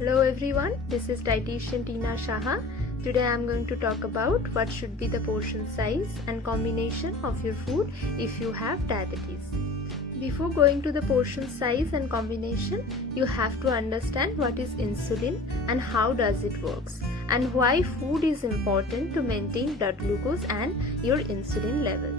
Hello everyone, this is dietitian Tina Shaha. Today I am going to talk about what should be the portion size and combination of your food if you have diabetes. Before going to the portion size and combination, you have to understand what is insulin and how does it works, and why food is important to maintain blood glucose and your insulin level.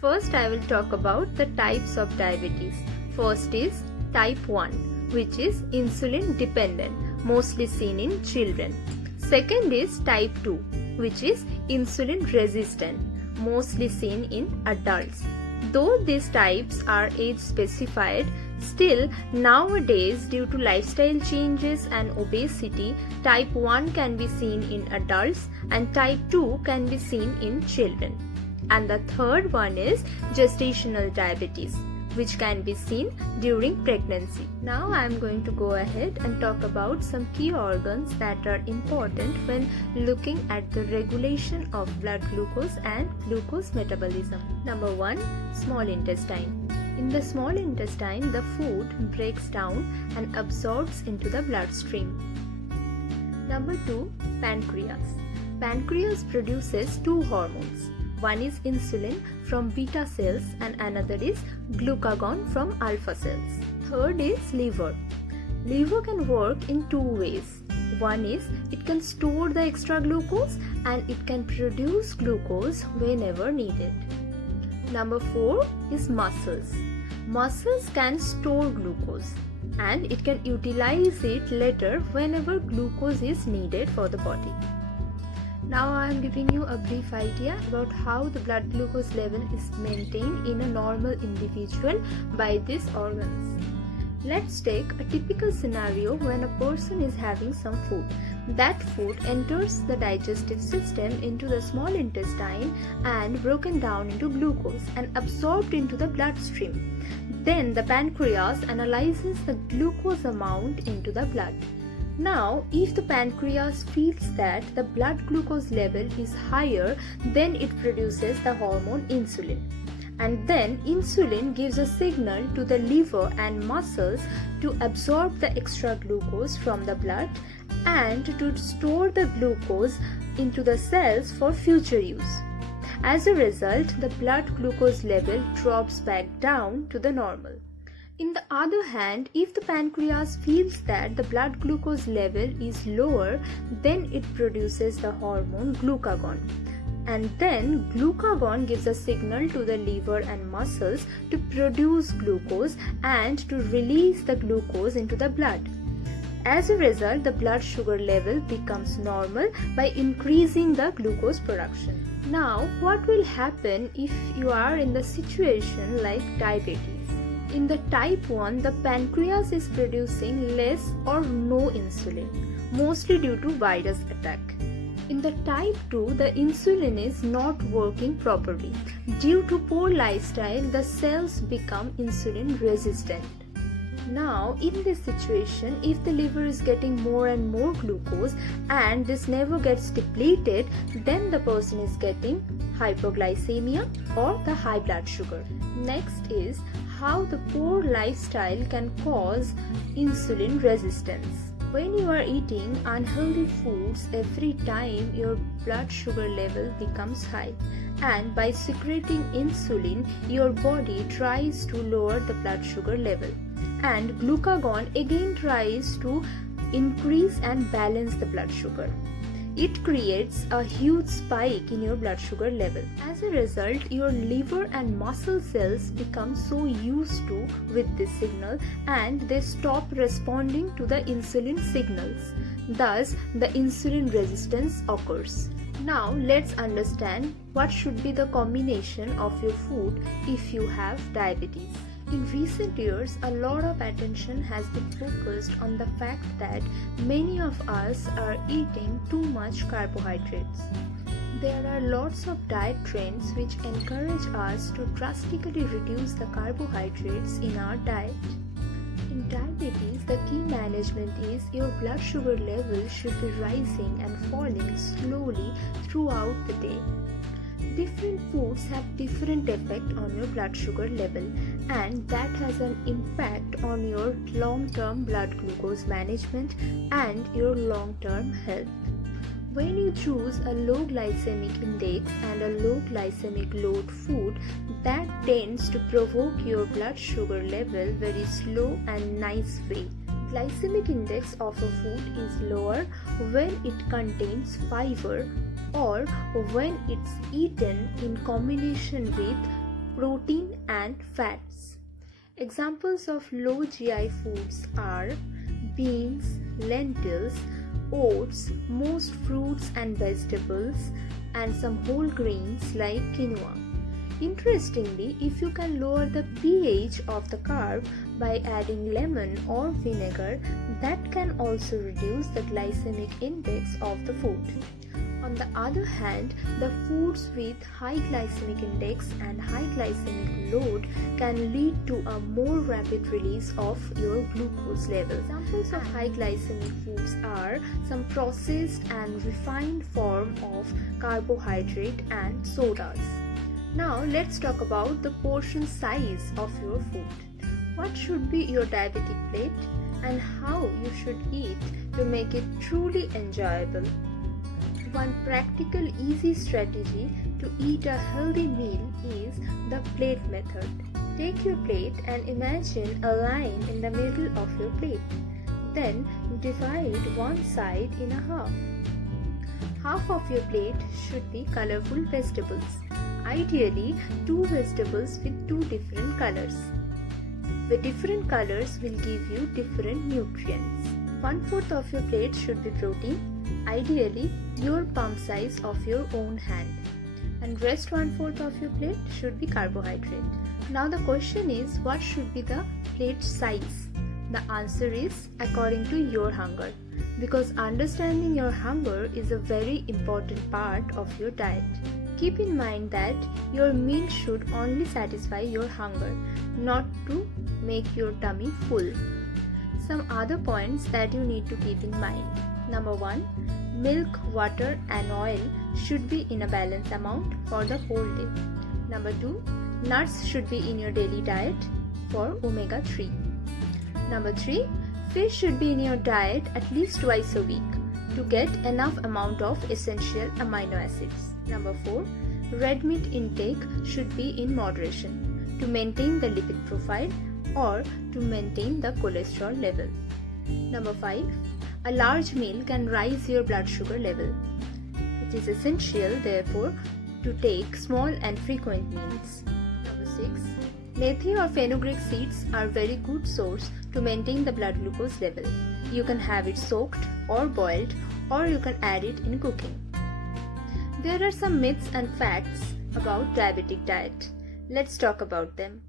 First I will talk about the types of diabetes. First is type 1, which is insulin dependent, mostly seen in children. Second is type 2, which is insulin resistant, mostly seen in adults. Though these types are age specified, still nowadays due to lifestyle changes and obesity, type 1 can be seen in adults and type 2 can be seen in children. And the third one is gestational diabetes, which can be seen during pregnancy. Now I am going to go ahead and talk about some key organs that are important when looking at the regulation of blood glucose and glucose metabolism. Number 1, small intestine. In the small intestine, the food breaks down and absorbs into the bloodstream. Number 2, pancreas. Pancreas produces two hormones. One is insulin from beta cells and another is glucagon from alpha cells. Third is liver. Liver can work in two ways. One is it can store the extra glucose and it can produce glucose whenever needed. Number 4 is muscles. Muscles can store glucose and it can utilize it later whenever glucose is needed for the body. Now I am giving you a brief idea about how the blood glucose level is maintained in a normal individual by these organs. Let's take a typical scenario when a person is having some food. That food enters the digestive system into the small intestine and broken down into glucose and absorbed into the bloodstream. Then the pancreas analyzes the glucose amount into the blood. Now, if the pancreas feels that the blood glucose level is higher, then it produces the hormone insulin. And then insulin gives a signal to the liver and muscles to absorb the extra glucose from the blood and to store the glucose into the cells for future use. As a result, the blood glucose level drops back down to the normal. On the other hand, if the pancreas feels that the blood glucose level is lower, then it produces the hormone glucagon. And then glucagon gives a signal to the liver and muscles to produce glucose and to release the glucose into the blood. As a result, the blood sugar level becomes normal by increasing the glucose production. Now, what will happen if you are in the situation like diabetes? In the type 1, the pancreas is producing less or no insulin, mostly due to virus attack. In the type 2, the insulin is not working properly. Due to poor lifestyle, the cells become insulin resistant. Now, in this situation, if the liver is getting more and more glucose and this never gets depleted, then the person is getting hypoglycemia or the high blood sugar. Next is how the poor lifestyle can cause insulin resistance. When you are eating unhealthy foods every time, your blood sugar level becomes high, and by secreting insulin, your body tries to lower the blood sugar level, and glucagon again tries to increase and balance the blood sugar. It creates a huge spike in your blood sugar level. As a result, your liver and muscle cells become so used to with this signal and they stop responding to the insulin signals. Thus, the insulin resistance occurs. Now, let's understand what should be the combination of your food if you have diabetes. In recent years, a lot of attention has been focused on the fact that many of us are eating too much carbohydrates. There are lots of diet trends which encourage us to drastically reduce the carbohydrates in our diet. In diabetes, the key management is your blood sugar level should be rising and falling slowly throughout the day. Different foods have different effect on your blood sugar level, and that has an impact on your long-term blood glucose management and your long-term health. When you choose a low glycemic index and a low glycemic load food, that tends to provoke your blood sugar level very slow and nice way. Glycemic index of a food is lower when it contains fiber or when it's eaten in combination with protein and fats. Examples of low GI foods are beans, lentils, oats, most fruits and vegetables, and some whole grains like quinoa. Interestingly, if you can lower the pH of the carb by adding lemon or vinegar, that can also reduce the glycemic index of the food. On the other hand, the foods with high glycemic index and high glycemic load can lead to a more rapid release of your glucose level. Examples of high glycemic foods are some processed and refined form of carbohydrate and sodas. Now let's talk about the portion size of your food. What should be your diabetic plate and how you should eat to make it truly enjoyable. One practical, easy strategy to eat a healthy meal is the plate method. Take your plate and imagine a line in the middle of your plate. Then divide one side in a half. Half of your plate should be colorful vegetables. Ideally, 2 vegetables with 2 different colors. The different colors will give you different nutrients. 1/4 of your plate should be protein. Ideally, your palm size of your own hand, and rest 1/4 of your plate should be carbohydrate. Now the question is, what should be the plate size? The answer is according to your hunger, because understanding your hunger is a very important part of your diet. Keep in mind that your meal should only satisfy your hunger, not to make your tummy full. Some other points that you need to keep in mind. Number 1. Milk, water and oil should be in a balanced amount for the whole day. Number 2. Nuts should be in your daily diet for omega-3. Number 3. Fish should be in your diet at least twice a week to get enough amount of essential amino acids. Number 4. Red meat intake should be in moderation to maintain the lipid profile or to maintain the cholesterol level. Number 5. A large meal can rise your blood sugar level. It is essential, therefore, to take small and frequent meals. Number 6. Methi or fenugreek seeds are very good source to maintain the blood glucose level. You can have it soaked or boiled, or you can add it in cooking. There are some myths and facts about diabetic diet. Let's talk about them.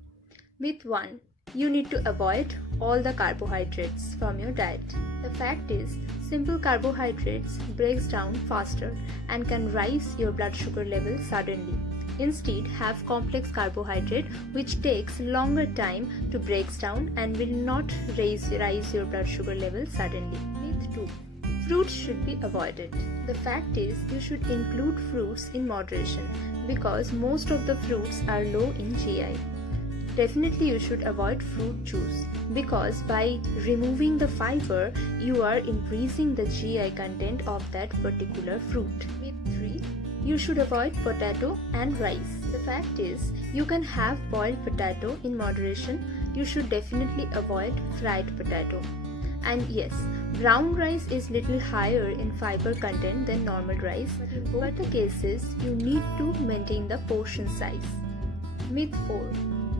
Myth 1. You need to avoid all the carbohydrates from your diet. The fact is, simple carbohydrates breaks down faster and can rise your blood sugar level suddenly. Instead, have complex carbohydrate which takes longer time to break down and will not rise your blood sugar level suddenly. Myth 2. Fruits should be avoided. The fact is, you should include fruits in moderation because most of the fruits are low in GI. Definitely you should avoid fruit juice because by removing the fiber, you are increasing the GI content of that particular fruit. Myth 3. You should avoid potato and rice. The fact is, you can have boiled potato in moderation. You should definitely avoid fried potato. And yes, brown rice is little higher in fiber content than normal rice, but in both the cases, you need to maintain the portion size. Myth 4.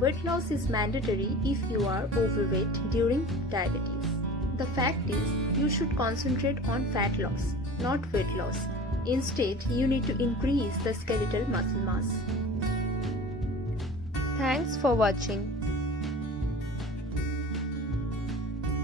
Weight loss is mandatory if you are overweight during diabetes. The fact is, you should concentrate on fat loss, not weight loss. Instead, you need to increase the skeletal muscle mass. Thanks for watching.